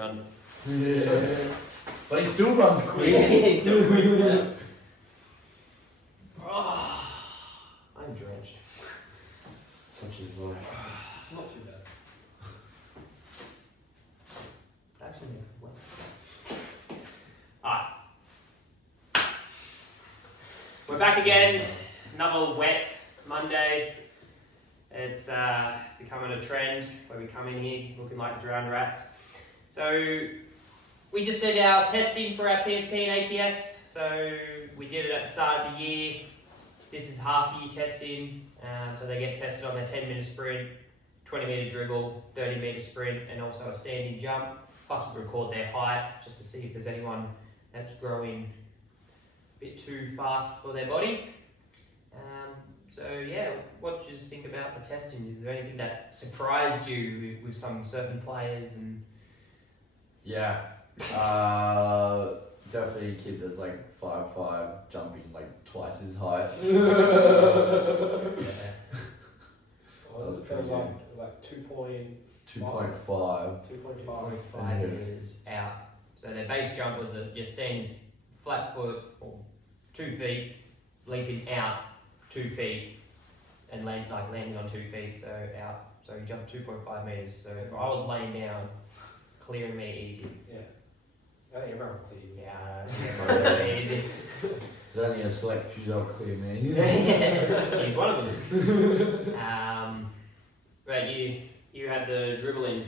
run. Yeah. But he still runs quick. Yeah, he's still quick. Yeah. Oh, I'm drenched. Such is life. Not too bad. Actually, what? Alright. We're back again. Another wet Monday. It's becoming a trend where we come in here looking like drowned rats. So we just did our testing for our TSP and ATS. So we did it at the start of the year. This is half year testing. So they get tested on their 10-meter sprint, 20-meter dribble, 30-meter sprint, and also a standing jump. Plus we record their height just to see if there's anyone that's growing a bit too fast for their body. So yeah, what did you just think about the testing? Is there anything that surprised you with some certain players? And Yeah. Definitely a kid that's like 5'5", jumping like twice his height. It was like 2.5. 2.5 meters out. So their base jump was just standing flat foot or 2 feet, leaping out 2 feet, and landing on 2 feet, so out. So he jumped 2.5 meters. So if I was laying down, clearing me easy. Yeah. I think everyone will clear you. Yeah, clearing me easy. There's only a select few that'll clear me. He's one of them. But you had the dribbling.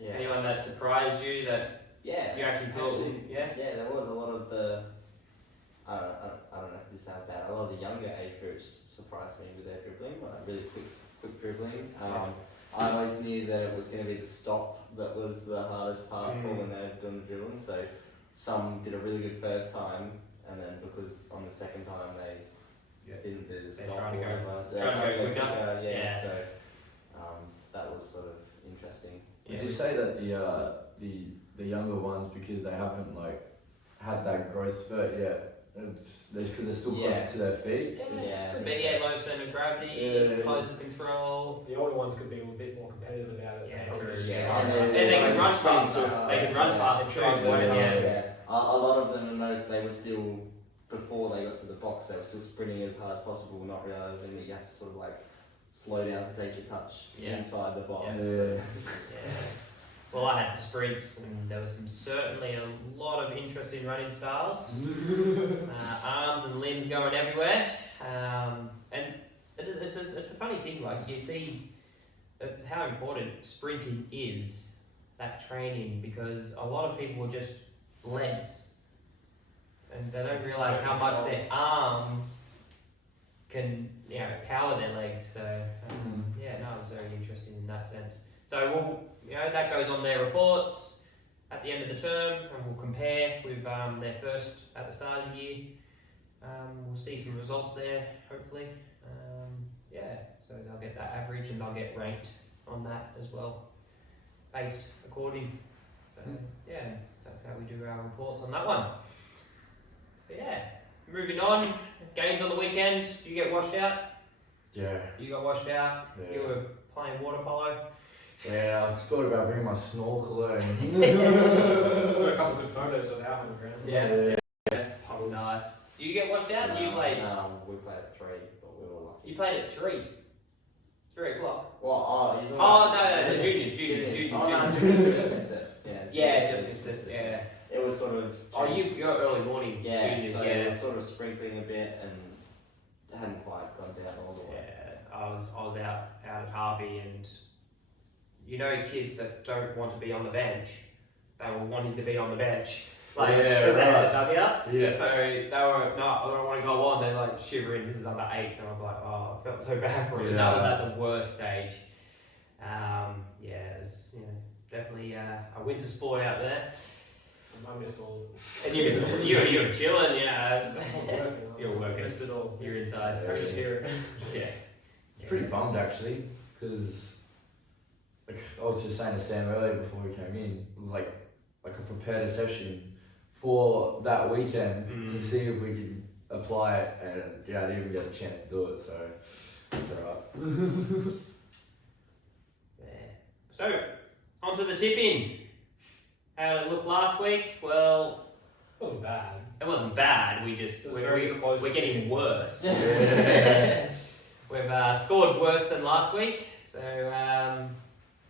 Yeah. Anyone that surprised you that you actually thought? Yeah, there was a lot of the. I don't know if this sounds bad. A lot of the younger age groups surprised me with their dribbling, like really quick dribbling. I always knew that it was going to be the stop that was the hardest part for when they were doing the dribbling. So some did a really good first time, and then because on the second time they didn't do the stop. Trying to go quicker. Yeah. So that was sort of interesting. Would you say that the younger ones, because they haven't like had that growth spurt yet, it's because they're still closer to their feet? Yeah, low center of gravity, closer control. The older ones could be a bit more competitive about it. Yeah, true. And they can run faster. They can run faster too. A lot of them noticed they were still, before they got to the box, they were still sprinting as hard as possible, not realising that you have to sort of like slow down to take your touch inside the box. Well, I had the sprints, and there was certainly a lot of interesting running styles. Arms and limbs going everywhere. And it's a funny thing, like you see that's how important sprinting is, that training, because a lot of people are just legs. And they don't realise how much their arms can power their legs. So it was very interesting in that sense. So that goes on their reports at the end of the term, and we'll compare with their first at the start of the year. We'll see some results there, hopefully. So they'll get that average, and they'll get ranked on that as well, based according. So that's how we do our reports on that one. So moving on. Games on the weekend. You get washed out? Yeah. You got washed out. Yeah. You were playing water polo. Yeah, I thought about bringing my snorkel Got a couple of good photos of out on the ground. Yeah. Nice. Do you get washed out? You played? We played at 3, but we were lucky. You played at 3? 3 o'clock? Well, no, the juniors. Just missed it. Just missed it, yeah. It was sort of... you're early morning juniors, so it was sort of sprinkling a bit and hadn't quite gone down all the way. Yeah, I was out at Harvey, and kids that don't want to be on the bench, they were wanting to be on the bench. Because they had the dugouts. Yeah. So they were, no, I don't want to go on. They're like shivering. This is under 8s, and I was like, I felt so bad for them. That was at the worst stage. It was definitely a winter sport out there. I missed all. And you missed all. You were chilling, You're working. Missed it all. You're inside. I just hear it. Yeah. Pretty bummed actually, because I was just saying to Sam earlier before we came in, it was like a prepared session for that weekend to see if we could apply it, and I didn't even get a chance to do it, so it's alright. So, on to the tipping. How did it look last week? Well, It wasn't bad. it wasn't bad. We just It was very close. we're getting worse. Yeah. We've scored worse than last week. So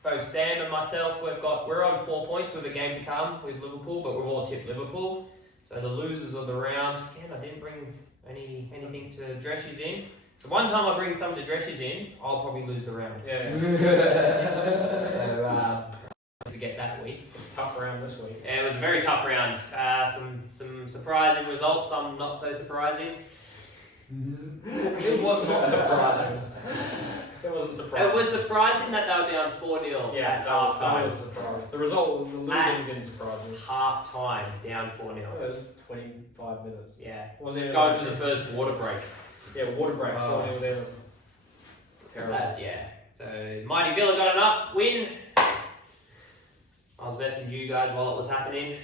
both Sam and myself, we're on 4 points with a game to come with Liverpool, but we've all tipped Liverpool. So the losers of the round. Again, I didn't bring anything to Dresches in. The one time I bring something to Dresches in, I'll probably lose the round. Yeah. So forget that week. It's a tough round this week. Yeah, it was a very tough round. Some surprising results, some not so surprising. It was not surprising. It wasn't surprising. It was surprising that they were down 4-0 Yes, at that was half-time. surprised. The result, the losing didn't surprise me. Half-time, down 4-0. It was 25 minutes. Yeah. Wasn't it? Going to the first water break. Yeah, water break. Oh. 4-0 down. Terrible. Yeah. So, Mighty Villa got an up win. I was messaging you guys while it was happening.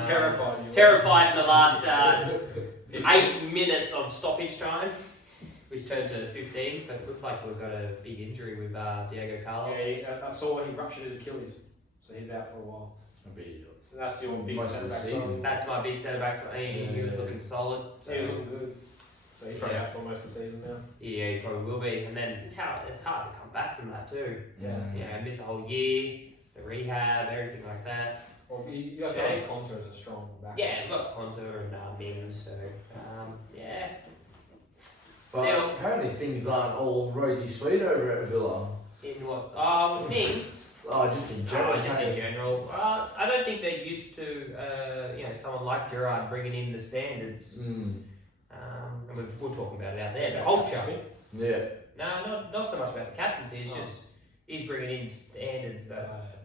Terrified. You Terrified in the last 8 minutes of stoppage time, which turned to 15, but it looks like we've got a big injury with Diego Carlos. Yeah, I saw he ruptured his Achilles, so he's out for a while. And that's your big Most of the centre-back season. side. That's my big centre back. He was looking solid. So He was looking good. So he's probably Yeah. out for most of the season now. yeah, he probably will be. And then it's hard to come back from that too. Yeah. Yeah, miss a whole year, the rehab, everything like that. Well, you guys Yeah. have Conter as a strong back. Yeah, we've got Conter and Mings, so yeah. But Still, apparently things aren't all rosy sweet over at Villa. in what? Mings. Oh, just in general. Just in general. I don't think they're used to, someone like Gerrard bringing in the standards. Mm. And we'll talk about it out there. The Yeah. culture. Yeah. No, not so much about the captaincy. It's just he's bringing in standards that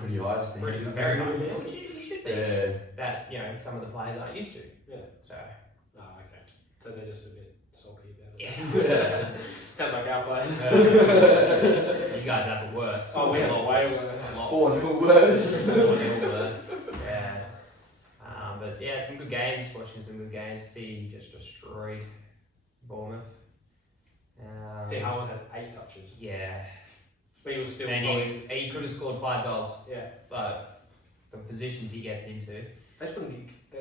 Pretty high standards. very high standards, which you should be. Yeah. That some of the players aren't used to. Yeah. So Oh, okay. So they're just a bit sulky about it. yeah, Sounds like our players. you guys have it worse. Oh, we have A lot it way worse. worse. A lot 4-0 worse. 4-0 worse. Yeah. But yeah, some good games. Watching some good games. City just destroyed Bournemouth. See, Haaland had 8 touches. Yeah. But he was still And probably, he could have scored 5 goals, yeah. but the positions he gets into. They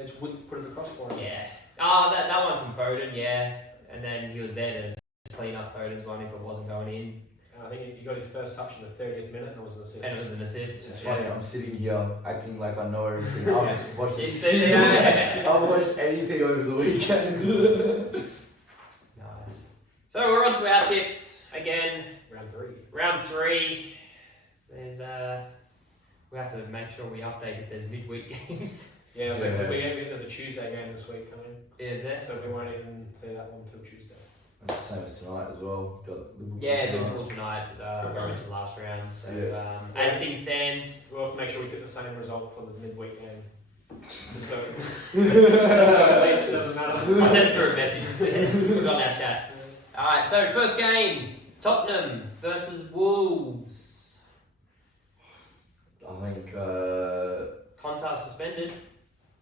just wouldn't put it across for him. Yeah. That one from Foden, yeah. And then he was there to clean up Foden's one if it wasn't going in. I think he got his first touch in the 30th minute and it was an assist. And it was an assist. It's funny, I'm sitting here acting like I know everything. I'm just watching You see, yeah. I watched anything over the weekend. Nice. So we're on to our tips again. Round 3. Round 3. There's we have to make sure we update if there's midweek games. Yeah, Yeah. there's a Tuesday game this week coming. Is there? So we won't even see that one until Tuesday. Same as tonight as well. Got Liverpool Yeah, tonight. Liverpool tonight. We're into the last round. So Yeah. as things stands, We'll have to make sure we get the same result for the midweek game. So at least it doesn't matter. I sent through a message. Put it on our chat. Alright, so first game, Tottenham versus Wolves. I think, Contar suspended.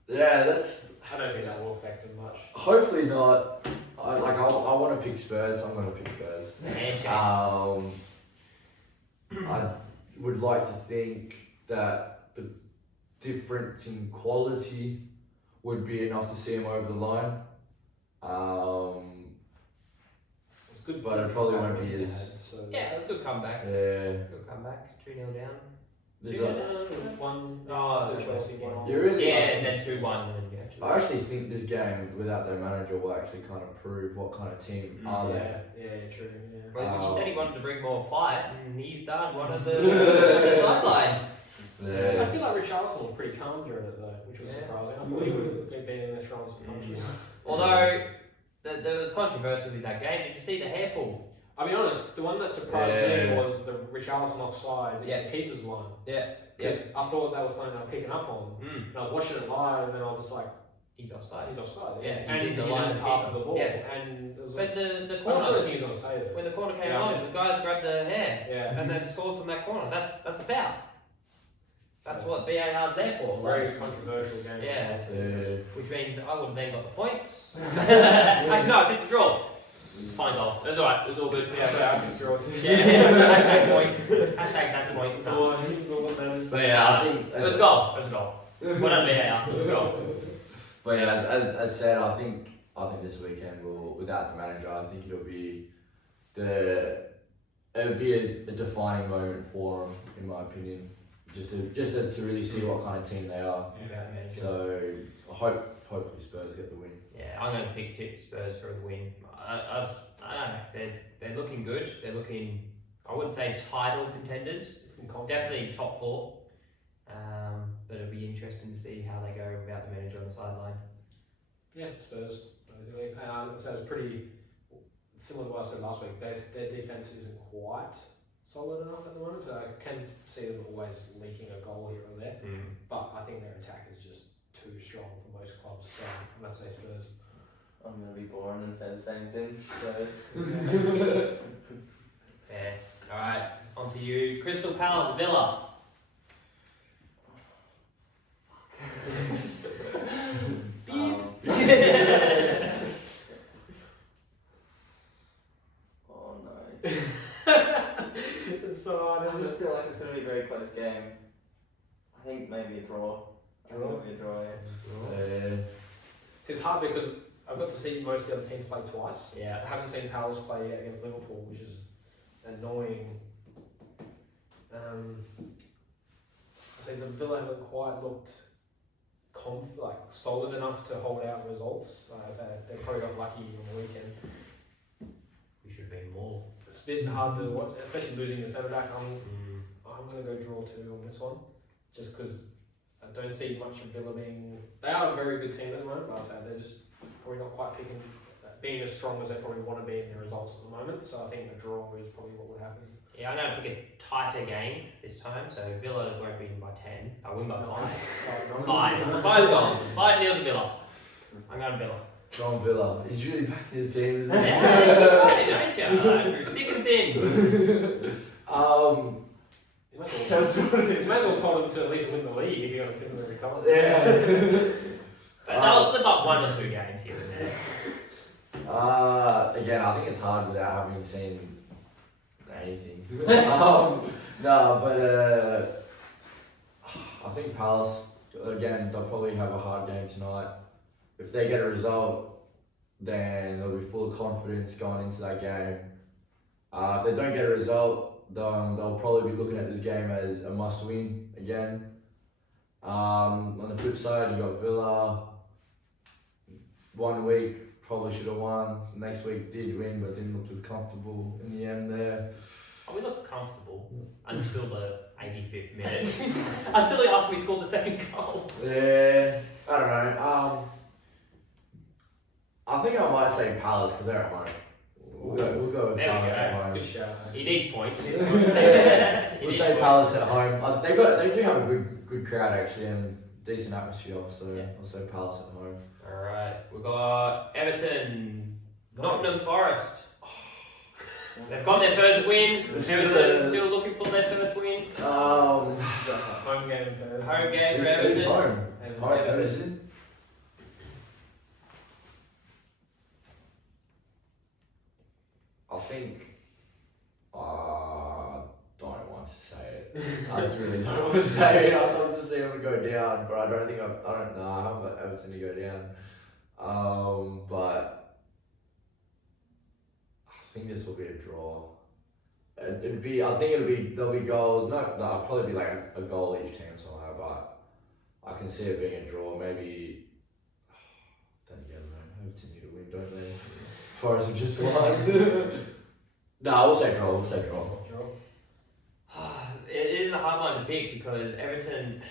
yeah, that's I don't think that will affect him much. hopefully not. I want to pick Spurs. I'm going to pick Spurs. The handshake. I would like to think that the difference in quality would be enough to see him over the line. It's good, But it probably won't be as- So Yeah, it was a good comeback. Yeah. Good comeback. 2-0 down. There's 2-0 a, down. one Oh, to Chelsea game. you really. Yeah, and then 2-1. And then you go I actually think this game without their manager will actually kind of prove what kind of team are they. Yeah, true. Yeah. Well, he said he wanted to bring more fight, and he started one of the sideline. Yeah. I feel like Richarlison was pretty calm during it though, which was Yeah. surprising. I thought he would have been in there throwing some punches. Although there was controversy with that game. Did you see the hair pull? I'll be honest, the one that surprised Yeah. me was the Richarlison offside Yeah. in the keeper's line. Yeah. Because I thought that was something they were picking up on. Mm. And I was watching it live and I was just like, He's offside. he's offside. Yeah, and he's in the he's line in of half keeper. of the ball. Yeah. And it was But the I corner, still think he was on save it. when the corner came Yeah. on, the guys grabbed the hair Yeah. and then scored from that corner. That's a foul. That's what VAR's there for. Very controversial game. Yeah. Yeah. Which means I would have then got the points. Actually, no, I took the draw. It's fine goal. It was alright. It was all good. Yeah, so I can draw too. Yeah. Hashtag points. Hashtag that's a point stuff. But yeah, I think It was a goal. It was a goal. Well done, VAR. It was a goal. But yeah, as said, I think this weekend will, without the manager, I think it'll be a defining moment for them, in my opinion. Just as to really see what kind of team they are. Yeah. So I hopefully Spurs get the win. Yeah, I'm going to tip Spurs for the win. I don't know. They're looking good. They're looking, I wouldn't say title contenders. Definitely top 4. But it'll be interesting to see how they go without the manager on the sideline. Yeah, Spurs, basically. So it's pretty similar to what I said last week. Their defence isn't quite solid enough at the moment, so I can see them always leaking a goal here or there. But I think their attack is just too strong for most clubs, so I'm going to say Spurs. I'm going to be boring and say the same thing. Spurs. Fair. Alright, on to you. Crystal Palace Villa. Oh no. It's so hard, I just feel like it's going to be a very close game. I think maybe a draw. Maybe a draw, yeah. It's hard because I've got to see most of the other teams play twice. Yeah. I haven't seen Palace play yet against Liverpool, which is annoying. I say the Villa haven't quite looked solid enough to hold out results. I say they probably got lucky on the weekend. We should have been more. It's a bit hard to watch, especially losing your centre back. I'm going to go draw 2 on this one, just because I don't see much of Villa being. They are a very good team at the moment, but I say they're just probably not quite being as strong as they probably want to be in their results at the moment. So I think a draw is probably what would happen. Yeah, I'm going to pick a tighter game this time. So Villa won't win by 10. I'll win by 5. 5 goals. 5-0 to Villa. I'm going Villa. John Villa. He's really back in his team, isn't he? Yeah, don't you? Thick and thin. You might as well tell them to at least win the league if you're going to tip them every time. Yeah. But they'll slip up 1 or 2 games here and there. Again, I think it's hard without having seen anything. No, but I think Palace, again, they'll probably have a hard game tonight. If they get a result, then they'll be full of confidence going into that game. If they don't get a result, they'll probably be looking at this game as a must-win again. On the flip side, you got Villa. 1 week probably should have won. Next week did win, but didn't look as comfortable in the end there. Oh, we looked comfortable until the 85th minute. Until after we scored the second goal. Yeah, I don't know. I think I might say Palace because they're at home. We'll go with There we Palace go. at home. Good shout. He needs points. We'll say Palace at home. They do have a good crowd actually and decent atmosphere, so Yeah. I'll say Palace at home. Alright, we've got Everton, Nottingham Forest. They've got their first win. Everton still looking for their first win. Home game for Home game for It's Everton. home. Home, Everton. Everton. I think don't want to say it. I really don't want to say it. I'd love to see them go down, but I don't think I don't know. I haven't got Everton to go down. But I think this will be a draw. There'll be goals. No, it'll probably be like a goal each team somehow, but I can see it being a draw. Maybe. Then again, Everton need to win, don't they? Forest have just won. No, we'll say draw. It is a hard one to pick because Everton,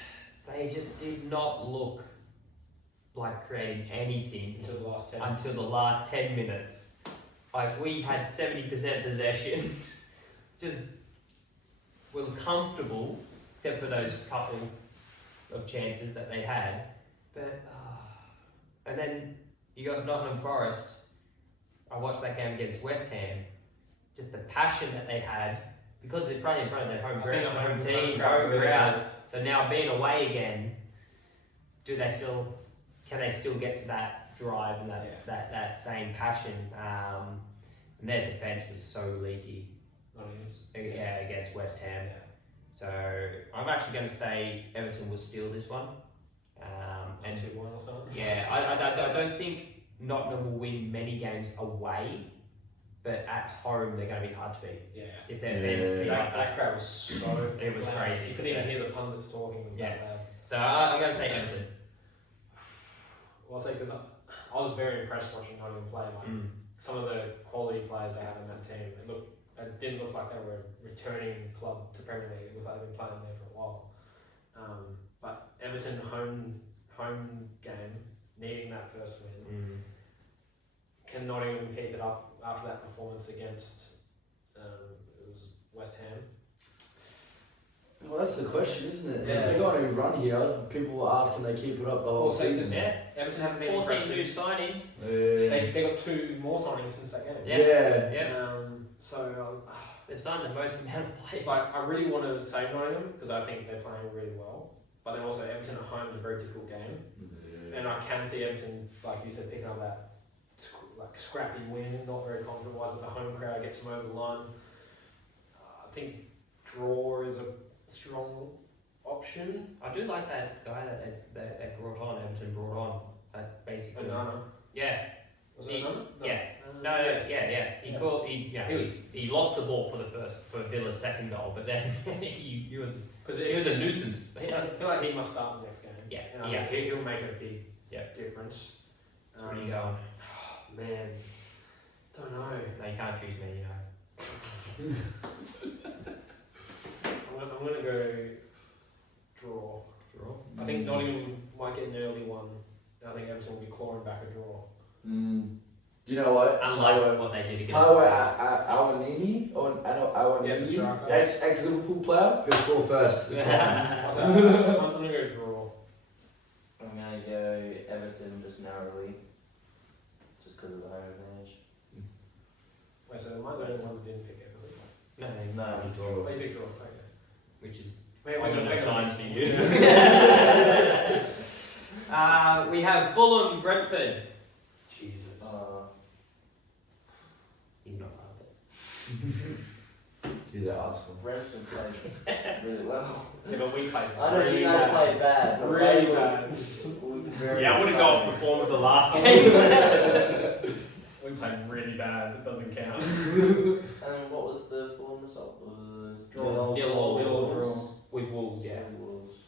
they just did not look like creating anything until the last 10. until the last 10 minutes. Like we had 70% possession, just were comfortable, except for those couple of chances that they had. But and then you got Nottingham Forest. I watched that game against West Ham. Just the passion that they had because they're playing in front of their home crowd. So now being away again, can they still get to that drive and that same passion? and their defence was so leaky. Against West Ham. Yeah. So I'm actually going to say Everton will steal this one. And 2-1 or something. Yeah, I don't think Nottingham will win many games away, but at home they're going to be hard to beat. Yeah. If their fans beat like That crowd was so. It was loud. crazy. You couldn't even hear the pundits talking. It was Yeah. that bad. So I'm going to say Everton. Well, I'll say because I was very impressed watching Nottingham play. Like some of the quality players they have in that team, it didn't look like they were a returning club to Premier League. It looked like they've been playing there for a while. But Everton home game, needing that first win. Can Nottingham keep it up after that performance against it was West Ham? Well, that's the question, isn't it? Yeah. If they go on a run here, people will ask can they keep it up the whole Also, season. Yeah, Everton haven't been 14 impressive. new signings. They got 2 more signings since that game. Yeah. Yeah. They've signed the most amount of players. But I really want to say Nottingham because I think they're playing really well. But then also Everton at home is a very difficult game, and I can see Everton, like you said, picking up that scrappy win. Not very confident wise, but the home crowd gets them over the line. I think draw is a strong option. I do like that guy that they brought on, Everton brought on. Basically. Banana. Yeah. Was it Banana? No. Yeah. No, yeah. He lost the ball for Villa's second goal, but then he was a nuisance. I feel like he must start the next game. Yeah, And I think he'll make a big difference. Where are you going? Man, don't know. No, you can't choose me, you know. I'm gonna go draw. I think Nottingham might get an early one. And I think Everton will be clawing back a draw. Do you know what? Unlike what they did against. Awanini ex Liverpool player, go score first. It's fine. I'm gonna go draw. I'm gonna go Everton just narrowly, just because of the home advantage. Wait, so am I the only one that didn't pick Everton? No, Draw. They picked draw. Okay. which is Wait, I'm going to wait, sign wait. for you. We have Fulham, Brentford. Jesus. He's not part of it. He's at Arsenal. Brentford played really well. Yeah, but we played. I don't think really I bad. played bad. But Really they bad. looked very Yeah, I wouldn't go off exciting. the form of the last game. We played really bad. It doesn't count. And what was the Fulham result? Draw. Nil all. Draw. With Wolves, yeah. Wolves.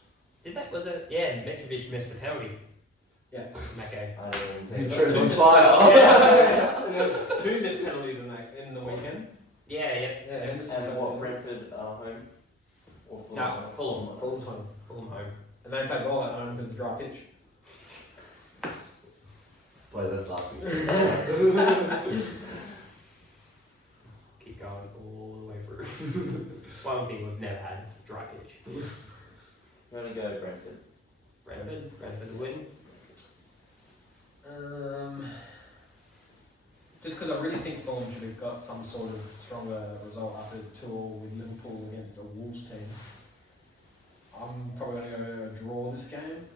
Mitrovic missed the penalty. Yeah. Okay. I don't even see Intro's on Yeah. fire. There was 2 missed penalties in the weekend. Yeah. Yeah, and this is And what, Brentford home? Or Fulham? No, Fulham. Fulham's home. Fulham home. And they played well at home because of the dry pitch. Boys, that's last week. Keep going all the way through. One thing we've never had, dry pitch. I'm gonna go Brentford. Brentford win. Just because I really think Fulham should have got some sort of stronger result after the tour with Liverpool against a Wolves team. I'm probably going to go draw this game,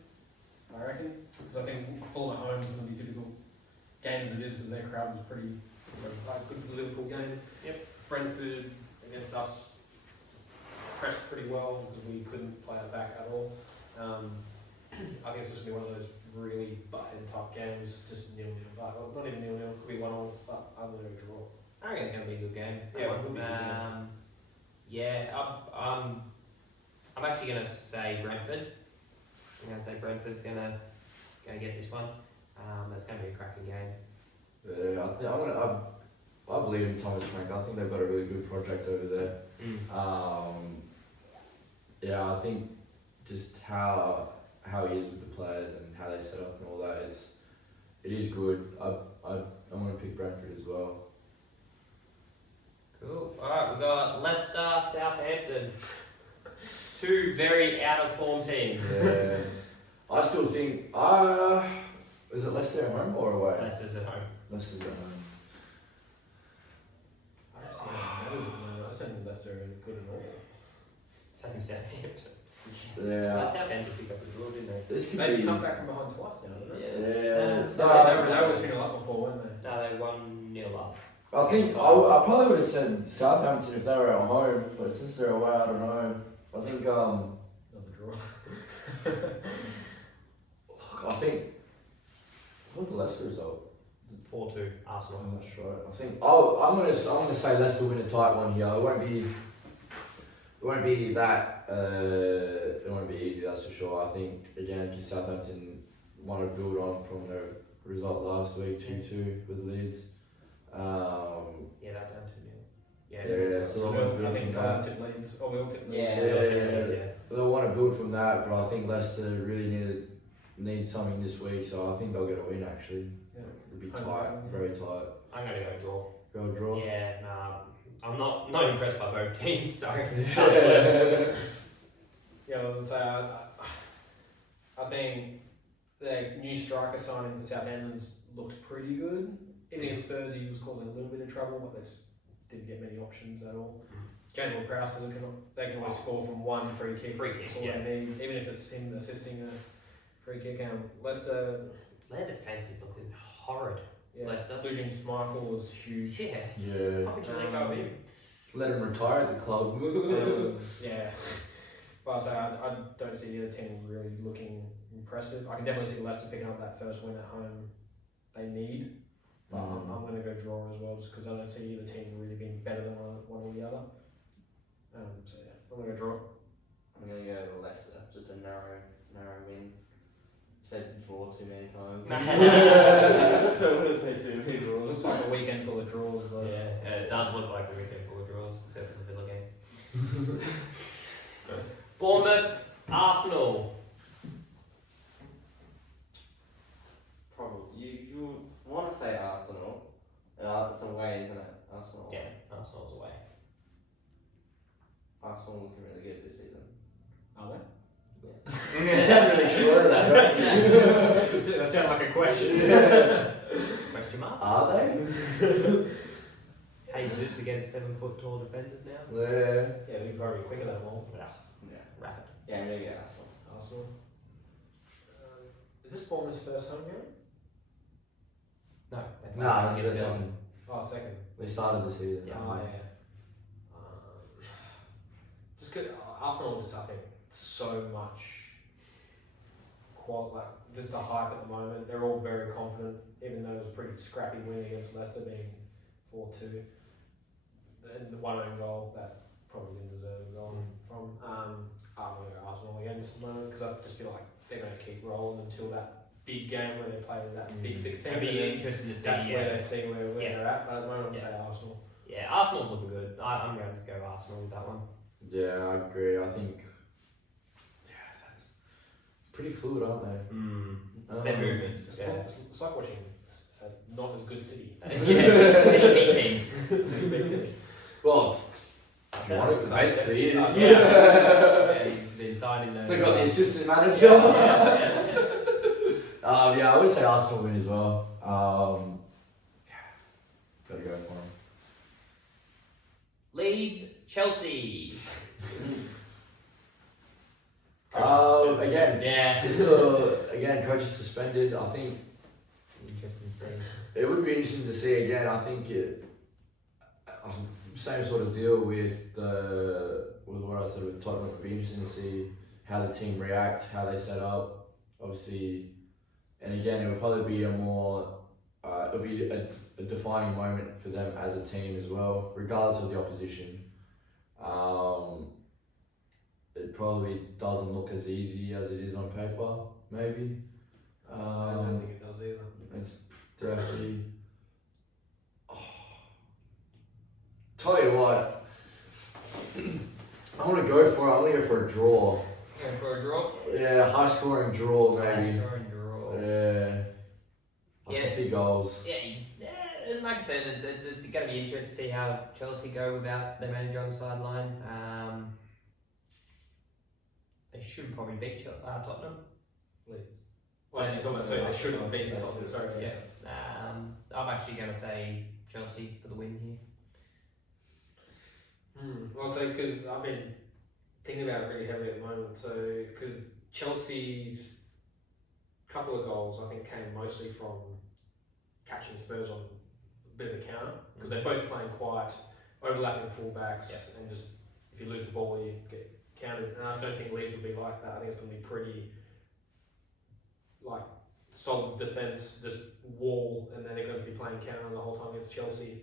I reckon. Because I think Fulham at home is going to be a difficult game as it is because their crowd was pretty good for the Liverpool game. Yep. Brentford against us pressed pretty well because we couldn't play it back at all. I think it's just going to be one of those really butt-head type games, just 0-0. But not even 0-0, could be 1-1, but I'm going to draw. I reckon it's going to be a good game. Yeah, it will be a good game. Yeah, I'm actually going to say Brentford. I'm going to say Brentford's going to get this one. It's going to be a cracking game. Yeah, I believe in Thomas Frank. I think they've got a really good project over there. Yeah, I think just how he is with the players and how they set up and all that, it is good. I'm going to pick Brentford as well. Cool. Alright, we've got Leicester, Southampton. 2 very out of form teams. Yeah, I still think. Is it Leicester at home or away? Leicester's at home. Leicester's at home. I don't see any matters at the moment. I don't think Leicester are good at all. Same Southampton. Yeah, Southampton picked up the draw, didn't they? this could They've be. come back from behind twice now, haven't they? Yeah, They were 2-0 up before, weren't they? No, they were 1-0 up. I think I probably would have said Southampton if they were at home, but since they're away, I don't know. I think Another draw. I think what's the Leicester result? 4-2 Arsenal. I'm not sure. I think I'm gonna say Leicester win a tight one here. It won't be that it won't be easy, that's for sure. I think again Southampton want to build on from their result last week, 2-2 with Leeds. Yeah, that down 2-0. Yeah, so they want to I build think from guys that. tipped Leeds. Oh, we all tipped Leeds. Yeah. Yeah. They'll want to build from that, but I think Leicester really need something this week, so I think they'll get a win actually. Yeah. It'll be Home tight, ground. very tight. I'm gonna go draw. Go draw. Yeah, nah, I'm not impressed by both teams. Sorry. Yeah, I was gonna say, I think the new striker signing for Southampton's looked pretty good. Even against Spurs, he was causing a little bit of trouble, but they just didn't get many options at all. General Prowse, they can only score from one free kick. Free kick, That's all yeah. they need, even if it's him assisting a free kick. Leicester, Their defence is looking horrid. yeah, Leicester. losing Schmeichel was huge. Yeah. Yeah. How could you let go of him? Let him retire at the club. Yeah, but so I don't see the other team really looking impressive. I can definitely see Leicester picking up that first win at home they need. But I'm going to go draw as well, just because I don't see either team really being better than one or the other. So yeah, I'm going to go draw. I'm gonna go Leicester, just a narrow win. Said draw too many times. Nah. I don't want to say too many It draws. looks like a weekend full of draws, though. Yeah, it does look like a weekend full of draws, except for the Villa game. Bournemouth, Arsenal. Probably you want to say Arsenal. It's away, isn't it? Arsenal. Yeah, Arsenal's away. Arsenal looking really good this season. Are they? Yes. You sound really sure of that, right? That sounded like a question. Question mark? Are they? Jesus against 7 foot tall defenders now. Yeah. Yeah, we're very quicker than them all. Yeah, Yeah. rapid. Yeah, I'm gonna go Arsenal. Arsenal. Is this Bournemouth's first home game? No. Nah, this is the second. Oh, second. They started the season. Yeah. Oh, yeah. Just because Arsenal just, I think, so much just the hype at the moment. They're all very confident, even though it was a pretty scrappy win against Leicester, being 4-2. And the one own goal that probably didn't deserve a goal from. I'm going to go Arsenal again just at the moment, because I just feel like they're going to keep rolling until that big game where they play that big 16. It'll be interesting to see. That's where they see where Yeah. they're at. But at the moment, I'm Yeah. going to say Arsenal. Yeah, Arsenal's looking good. I'm going to go Arsenal with that one. Yeah, I agree. I think. Yeah, pretty fluid, aren't they? Their movements. It's, Yeah. not, it's like watching not as good City. Yeah, City B team. Well, it was basically. Yeah. Yeah, he's been signed in there. They got the assistant manager. Yeah, I would say Arsenal win as well. Gotta go for them. Leeds, Chelsea. Again, Yeah. again, coach is suspended. I think Interesting to see. it would be interesting to see again. I think same sort of deal with what I said with Tottenham. It would be interesting to see how the team react, how they set up. Obviously, and again, it would probably be it'll be a defining moment for them as a team as well, regardless of the opposition. It probably doesn't look as easy as it is on paper, maybe. I don't think it does either. It's definitely. Tell you what, I want to go for it. I'm gonna go for a draw. Going for a draw? Yeah, high scoring draw maybe. Scoring draw. Yeah. I Yeah. can see goals. Yeah, and like I said, it's going to be interesting to see how Chelsea go without their manager on the sideline. They should probably beat Tottenham. Leeds. Well, you're talking about, so they should have beaten Tottenham. Sorry. Yeah. I'm actually going to say Chelsea for the win here. Well, so because I've been thinking about it really heavily at the moment. So because Chelsea's couple of goals, I think, came mostly from catching Spurs on bit of a counter because they're both playing quite overlapping fullbacks, and just if you lose the ball, you get counted. And I just don't think Leeds will be like that. I think it's going to be pretty like solid defence, just wall, and then they're going to be playing counter the whole time against Chelsea.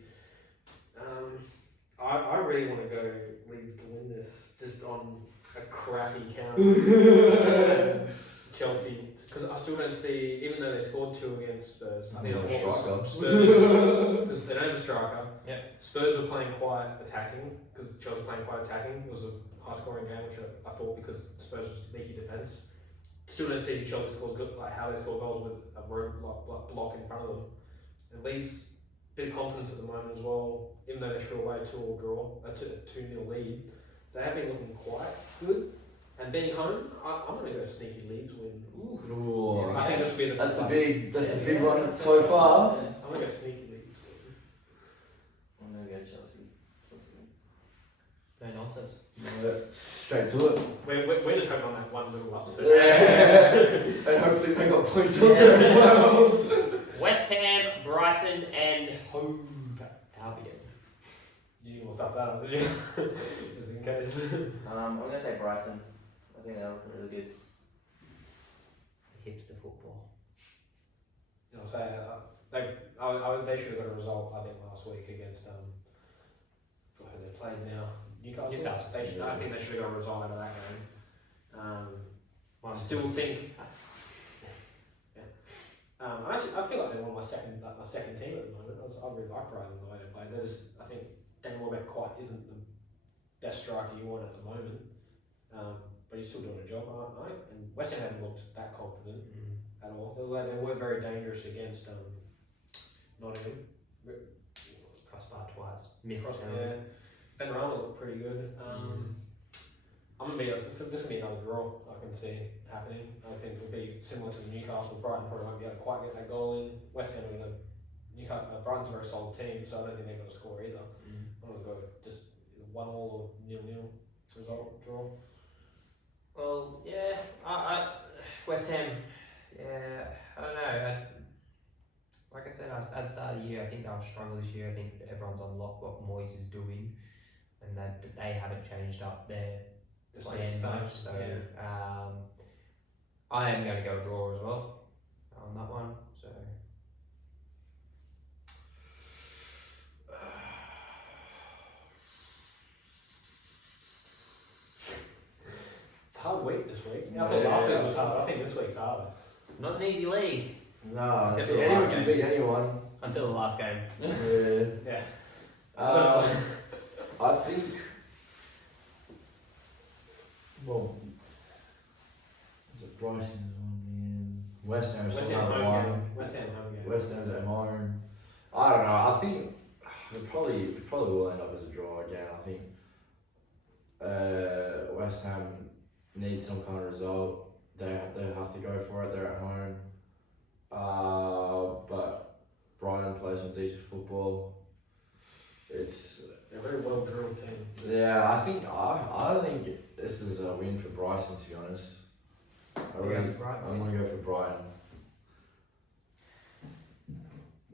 I really want to go Leeds to win this just on a crappy counter. Chelsea, because I still don't see, even though they scored 2 against Spurs, I think They don't have a striker. Spurs, because they don't have a striker. Yeah. Spurs were playing quite attacking, because Chelsea were playing quite attacking. It was a high scoring game, which I thought because Spurs was leaky defence. Still don't see Chelsea scores good, like how they score goals with a road block in front of them. At least a bit of confidence at the moment as well, even though they threw away a 2-0 lead. They have been looking quite good. And being home, I'm going to go sneaky Leeds win. Ooh. I think this will be That's the big one so far. I'm going to go sneaky Leeds win. I'm gonna go Chelsea. No nonsense. Straight to it. We're just hoping on that one little upset. Yeah. And hopefully we got points on there as well. West Ham, Brighton, and Hove Albion. You will stuff that up, didn't you? Just in case. I'm gonna say Brighton. I think they'll look really good. Hipster football. I'll say they should have got a result. I think last week against who they played now. Newcastle. I think they should have got a result out of that game. I still think. I feel like they're one of my second team at the moment. I really like Brighton the way they play. I think Danny Welbeck quite isn't the best striker you want at the moment, but he's still doing a job, right? And West Ham haven't looked that confident at all. They were very dangerous against Nottingham. Crossbar twice. Missed Yeah. Ben Rama looked pretty good. I'm gonna be. This is gonna be another draw. I can see happening. I think it'll be similar to the Newcastle. Brighton probably won't be able to quite get that goal in. West Ham are gonna. Brighton's a very solid team, so I don't think they're gonna score either. I'm gonna go just 1-1 or 0-0 result draw. Well, yeah, West Ham, yeah, I don't know. Like I said, at the start of the year, I think they'll struggle this year. I think that everyone's on lock what Moyes is doing, and that they haven't changed up their plan much. So I am going to go draw as well on that one. So it's a hard week this week. I thought last week was hard. I think this week's harder. it's not an easy league No, Except for the anyone last can game. beat anyone. until the last game. Yeah. Yeah. I think. Well, is it Brighton's one man? West Ham's West still Ham another home one. game. West Ham home game. West Ham's at home. I don't know. I think it probably will end up as a draw again. I think West Ham needs some kind of result. They have to go for it. They're at home. But Brighton plays some decent football. It's They're a very well drilled team. yeah. I think this is a win for Brighton, to be honest. I'm gonna go for Brighton.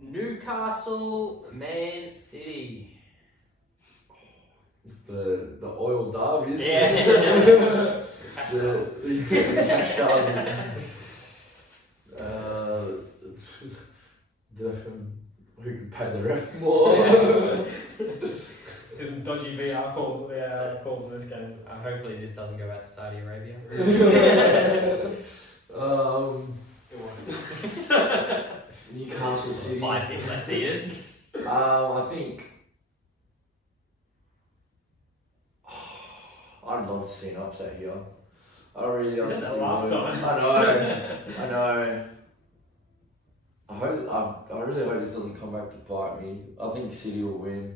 Newcastle, Man City. It's the oil derby. Isn't Yeah. it? the cash derby. Who can pay the ref more? Some dodgy VR calls in this game. Hopefully this doesn't go out to Saudi Arabia. Newcastle City. 5 people that see it. I think I'd love to see an upset here. I really Did that honestly last would. time. I know. I really hope this doesn't come back to bite me. I think City will win.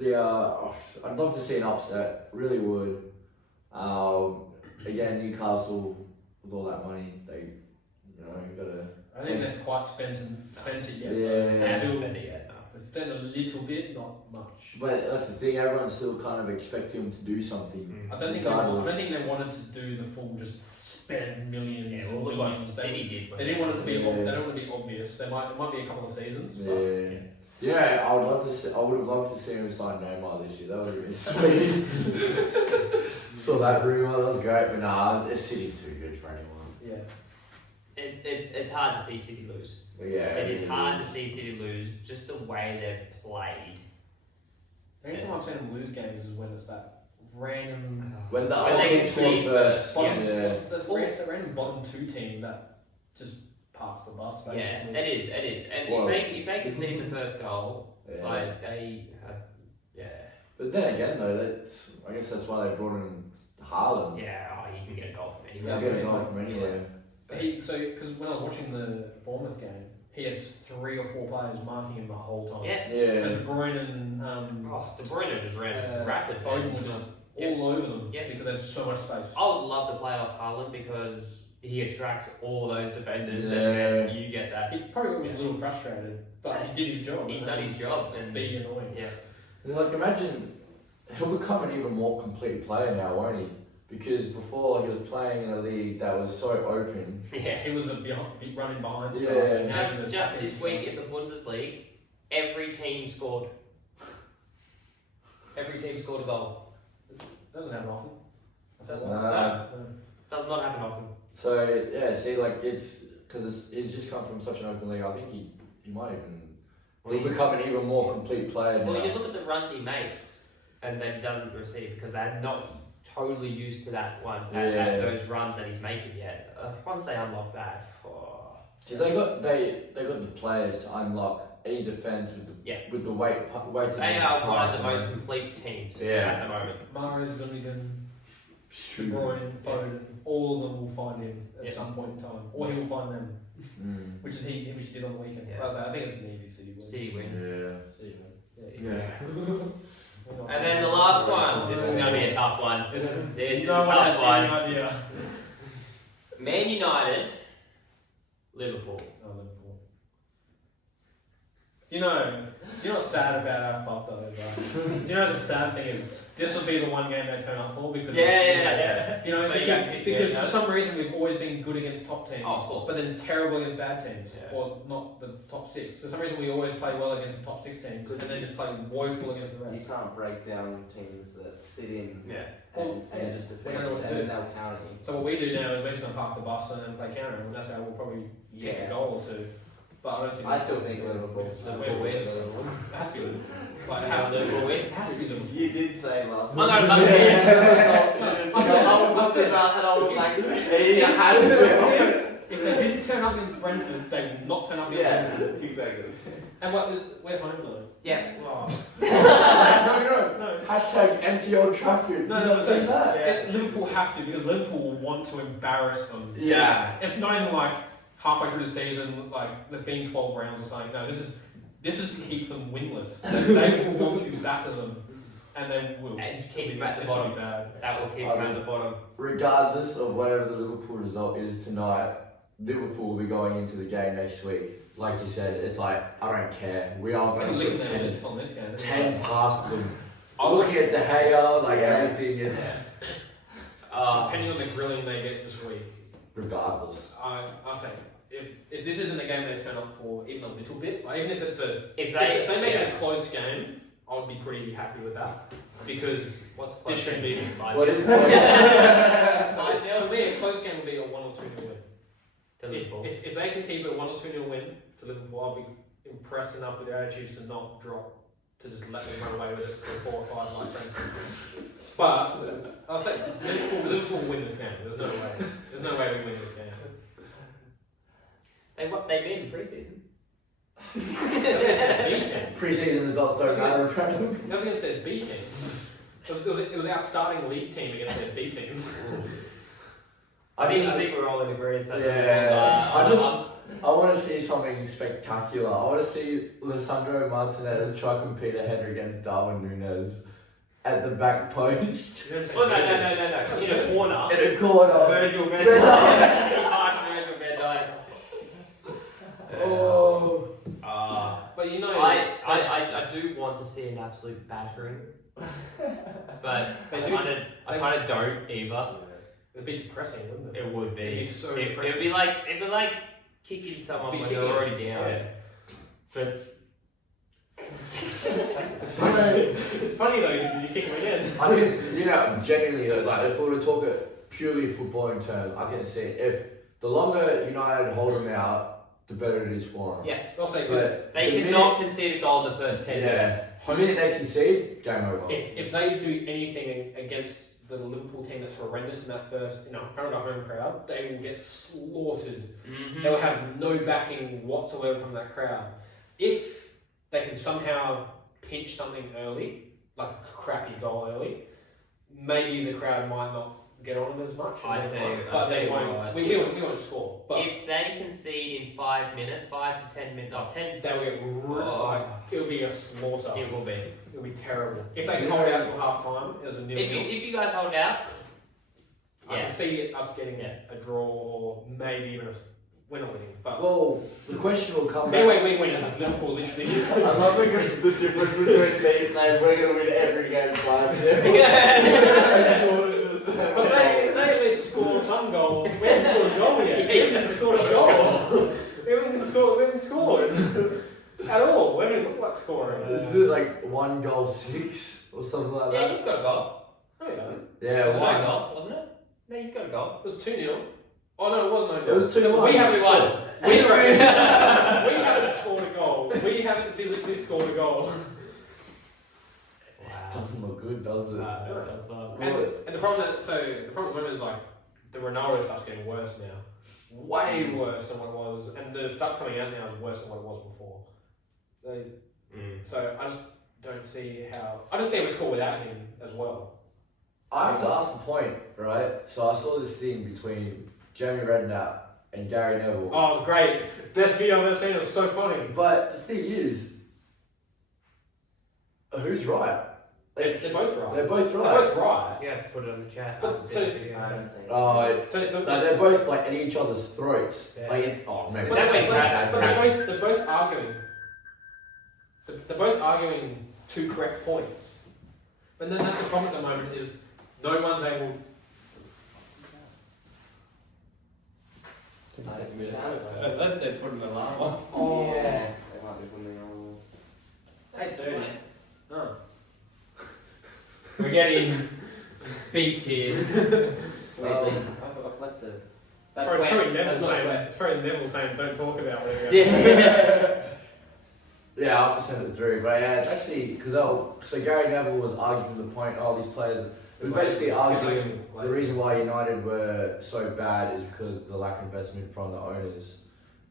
I'd love to see an upset. Really would. Again, Newcastle with all that money, they gotta. I think they've quite spent plenty yet. Yeah. Still, Spend it yet, no. they spent a little bit, not much. But that's the thing. Everyone's still kind of expecting them to do something. I don't think they wanted to do the full just spend millions. Yeah, and well, look what millions. City did. They didn't want it to be. Yeah. They don't want to be obvious. It might be a couple of seasons. But Yeah. Yeah, I would love to see. I would have loved to see him sign Neymar this year. That would have been sweet. Saw that rumor. That was great, but nah, City's too good for anyone. Yeah. It's hard to see City lose. Yeah, It is hard to see City lose, just the way they've played. The only time I've seen them lose games is when it's that random. When the When other they team concede scores first. Bottom, Yeah. That's a random bottom 2 team that just passed the bus. Basically. Yeah, it is. And Well, if they concede the first goal, Yeah. like they had, But then again, though, I guess that's why they brought in Haaland. you can get a goal from You anywhere. can get a goal from anywhere. Because when I was watching the Bournemouth game, he has 3 or 4 players marking him the whole time. Yeah. Yeah. So De Bruyne and De Bruyne just ran rapid. Foden were just all over them Yeah. because there's so much space. I would love to play off Haaland because he attracts all those defenders, Yeah. and then you get that. He probably was a little frustrated, but he did his job. He's done his job, and Be annoying. yeah. Like, imagine he'll become an even more complete player now, won't he? Because before he was playing in a league that was so open. Yeah. He was running behind. Yeah. stuff. Now he's Just attacking this week in the Bundesliga, every team scored. Every team scored a goal. Doesn't happen often. Doesn't, Nah. does not happen often. So yeah, see, like it's because he's just come from such an open league. I think he might even he'll become an even more complete player now. Well, you look at the runs he makes, and then doesn't receive because they're not totally used to that one, Yeah. those runs that he's making yet. Once they unlock that, Because they got the players to unlock any defense with the weight they are one of the most complete teams at the moment. Mahrez, Gundogan, De Bruyne, Foden, all of them will find him at Yeah. some point in time, or he will find them, Mm. which he did on the weekend. Yeah. I think it's an easy City win. City win. Yeah. City win. Yeah. And then the last one. This is going to be a tough one. This is a no one has tough one. any idea. Man United, Liverpool. Oh, Liverpool. Do you know what's sad about our club though, right? Do you know the sad thing is this will be the one game they turn up for because Yeah. You know, So you guys because pick- for some reason we've always been good against top teams, Oh, of course. but then terrible against bad teams, Yeah. or not the top 6. For some reason we always play well against the top 6 teams, and then just play woeful against the You rest. can't break down teams that sit in Yeah. and just We defend don't know what to and do. they'll counter you. So what we do now is we're just gonna park the bus and then play counter, and that's how we'll probably kick a Yeah. goal or two. But I don't think I still think Liverpool. Liverpool wins. It has to be Liverpool. Like, it How has to Liverpool win? It has to be Liverpool. You did say last I'm week. going to I was listening and I was like, hey, you had to If they didn't turn up against Brentford, they would not turn up against Yeah, Brentford. exactly. And we're home though. Yeah. Oh. No. Hashtag anti-old Trafford. No, You no, not seen that? Liverpool have to because Liverpool will want to embarrass them. Yeah. It's not even like halfway through the season, like there's been 12 rounds or something. No, this is to keep them winless. They will want to batter them, and they will. And keep him at the It's gonna bottom. be bad. That will keep him at the bottom. Regardless of whatever the Liverpool result is tonight, Liverpool will be going into the game next week. Like you said, it's like, I don't care. We are They're going to licking put their 10, lips on this game. 10 past them. I'm looking at the Gea, like everything is Depending on the grilling they get this week, regardless. I say if this isn't a game they turn up for even a little bit, like even if it's If if they make yeah. it a close game, I would be pretty happy with that because What's this close? should be. What is For me, a close game will be a 1 or 2 0 win. To Liverpool. If they can keep it a 1 or 2 0 win to Liverpool, I'll be impressed enough with their attitudes to not drop, to just let them run away with it to 4 or 5 like Brentford. But I'll say Liverpool will win this game. There's no way. There's no way we win this game. They beat in pre-season. B team. Pre-season results don't matter, apparently. It was against their B team. It was our starting league team against their B team. I think we're all in agreement. So I want to see something spectacular. I want to see Lisandro Martinez try to compete a header against Darwin Núñez at the back post Oh no! In a corner. in a corner. Virgil van Dijk. Virgil van Dijk. Oh. But you know, I do want to see an absolute battering, but I kind of don't either. it'd be depressing, wouldn't it? It would be. It'd be so It'd depressing. be like kicking someone Be when kicking they're already down. Yeah. But It's funny. It's funny though because you kick him again. I think, genuinely, like, if we were to talk it purely footballing terms, I can see if the longer United hold them out, the better it is for them. Yes. I'll say because But They cannot concede a goal in the first 10 minutes. the minute they concede, game over. if they do anything against the Liverpool team that's horrendous in that first, in front of a home crowd, they will get slaughtered. Mm-hmm. They will have no backing whatsoever from that crowd. If they can somehow pinch something early, like a crappy goal early, maybe the crowd might not get on them as much. But they won't. We won't score. But if they concede in 5 minutes, 5 to 10 minutes, 10, they will get it'll be a slaughter. it will be. It'll be terrible. If they can hold out till half time, there's a nil. If you guys hold out, I can see us getting a draw or maybe even a winning. But well, the question will come they back. won't win as Liverpool literally. I love the difference between me saying we're going to win every game 5-0. But they at least scored some goals. We haven't scored a goal yet. We haven't scored a goal. We haven't scored at all. We haven't looked like scoring. Is it like 1 goal 6 or something like yeah, that? you've got a goal. Oh yeah. It was Yeah, one 1. goal, wasn't it? No, you've got a goal. It was 2-0. Oh no, it wasn't. It was 2-1. We haven't One. scored. We haven't scored a goal. We haven't physically scored a goal. Wow. Doesn't look good, does it? That's not. And the problem at the moment is like the Ronaldo stuff's getting worse now. Way worse than what it was, and the stuff coming out now is worse than what it was before. So I just don't see how we score without him as well. I have to ask the point, right? So I saw this thing between Jamie Redknapp and Gary Neville. Oh, it was great. Best video I've ever seen. It was so funny. But the thing is, who's right? They're both right. They're both They're right. both right. Yeah, put it on the chat. But I haven't so- seen the video. I haven't seen it. So No, they're both like in each other's throats. Yeah. Like, oh man, Is that when they're both arguing. They're both arguing 2 correct points. But then that's the problem at the moment is no one's able. Unless they put an alarm on. Oh. Yeah, they might be putting it on. 8:30. Oh. We're getting beeped here. I've left the. That's Probably when. Neville That's not saying. when. It's probably Neville saying don't talk about it. Yeah. yeah, I'll have to send it through. But yeah, it's actually because so Gary Neville was arguing the point. Oh, these players. It was basically arguing the reason why United were so bad is because of the lack of investment from the owners.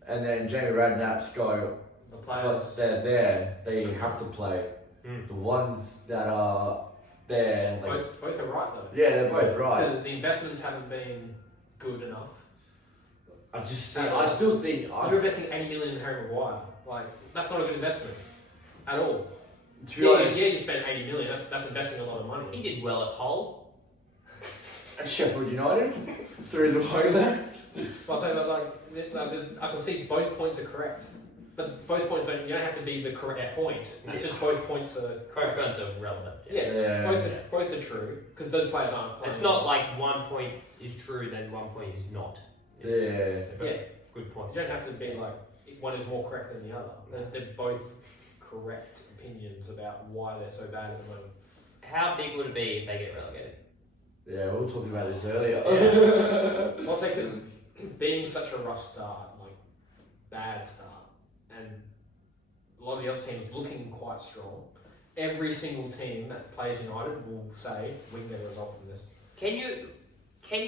And then Jamie Redknapp's go, The but players. they're there. They have to play. The ones that are there, like Both are right though. yeah, they're both right. Because the investments haven't been good enough. I still think You're investing 80 million in Harry Maguire. Like that's not a good investment at all. to be honest, you spent 80 million. That's investing a lot of money. He did well at Hull. at Sheffield United, there is a home there. Well, so I can see both points are correct, but both points you don't have to be the correct point. It's just both points are Both points are relevant. yeah. Both are true because those players aren't playing. It's not like 1 point is true, then 1 point is not. Yeah. They're both Yeah. good You points. don't have to be like one is more correct than the other. They're both correct opinions about why they're so bad at the moment. How big would it be if they get relegated? Yeah, we were talking about this earlier. I'll say because being such a rough start, like bad start, and a lot of the other teams looking quite strong, every single team that plays United will say we can get a result from this. Can you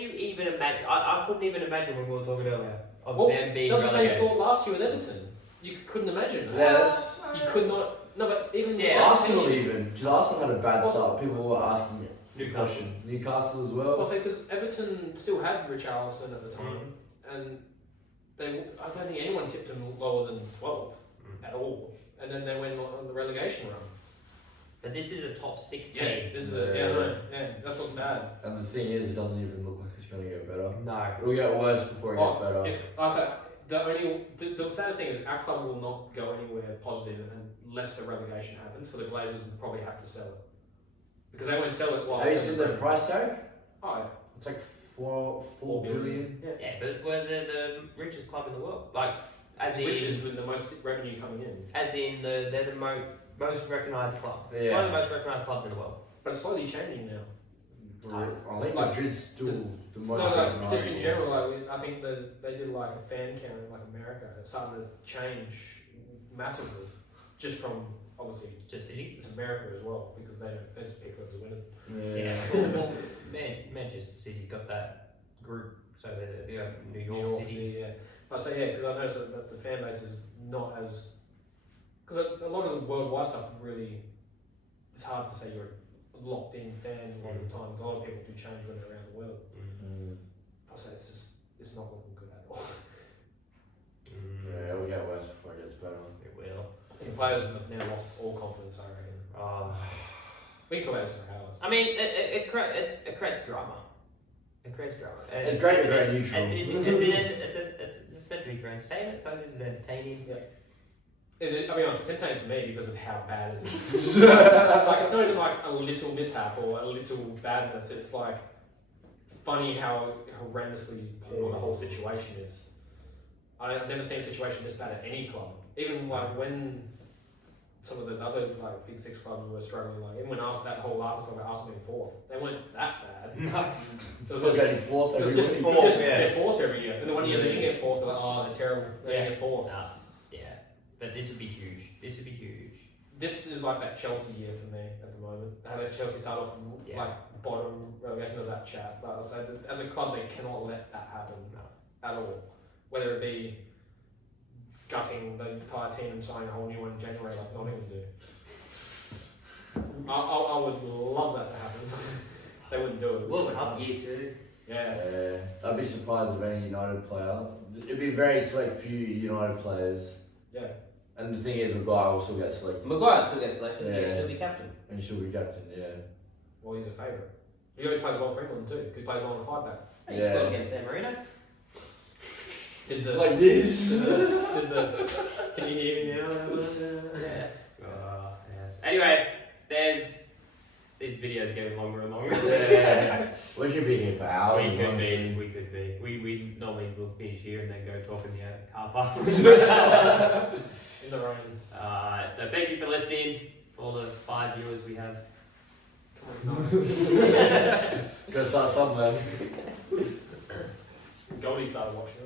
even imagine? I couldn't even imagine when we were talking earlier of Well, them being that's the same relegated. thought last year with Everton. You couldn't imagine. Yeah, that's You could not. No, but even Yeah, Arsenal even. Because Arsenal had a bad Well, start. People were asking me. Newcastle. Newcastle as I'll well. say because Everton still had Richarlison at the time, and I don't think anyone tipped them lower than 12th at all. And then they went on the relegation run. But this is a top 6 Yeah, team. this is Yeah. yeah, that's what's bad. And the thing is, it doesn't even look like it's going to get better. No. It will get worse before it gets better. I say the saddest thing is our club will not go anywhere positive unless a relegation happens. For the Glazers, will probably have to sell it because they won't sell it while Have you it's seen in the the price tag? Oh, It's like four billion. yeah. Yeah, but we're the richest club in the world. Like, as in, Which is with the most revenue coming in. as in they're the most recognised club. Yeah. One of the most recognised clubs in the world. But it's slowly changing now. I think Like- Madrid's still the most. No, recognised. just in general, I think that they did like a fan count in like America. It started to change massively, just from obviously Just City. it's America as well because they just pick whoever's winning. Yeah. Well, Manchester City's got that group, so they got New York City. yeah. I say yeah because I noticed that the fan base is not as because a lot of the worldwide stuff really it's hard to say you're a locked in fan a lot of the time. 'Cause a lot of people do change when they're around the world. Mm. I say it's not looking good at all. Yeah, we get worse before it gets better. It will. I think players have now lost all confidence. I reckon. We can talk about this for hours. I mean, it creates drama. It creates drama. And It's great, but very neutral. It's meant to be for entertainment, so this is entertaining. I'll be honest, it's entertaining for me because of how bad it is. Like, it's not even like a little mishap or a little badness, it's like funny how horrendously poor the whole situation is. I've never seen a situation this bad at any club. Even like when some of those other like big six clubs were struggling, like even when that whole laughing song about Arsenal being fourth, they weren't that bad. It was just, getting fourth it was every just, week. it was just yeah. they're fourth every year. And the one year they didn't get fourth, they're like, oh, they're terrible. They didn't get fourth. Yeah, but this would be huge. This would be huge. This is like that Chelsea year for me at the moment. How they Chelsea start off Yeah. like bottom relegation of that chat. But I'll say that as a club, they cannot let that happen at all. Whether it be gutting the entire team and signing a whole new one in January like Nottingham do. I would love that to happen. They wouldn't do it. World Cup year too. Yeah. I'd be surprised if any United player. It'd be very select few United players. Yeah. And the thing is, Maguire will still get selected. Maguire still gets selected, Yeah. he'll still be captain. And he should be captain, yeah. Well, he's a favourite. He always plays well for England too, because he plays well on the five back. He Yeah. scored against San Marino. Did the Like this. Can you hear me now? Yeah. Yes. Anyway, these videos getting longer and longer. Yeah. We could be here for hours. We could honestly. be. We could be. We normally will finish here and then go talk in the car park. In the rain. So thank you for listening. All the 5 viewers we have. Gotta start somewhere. Goldie started watching it.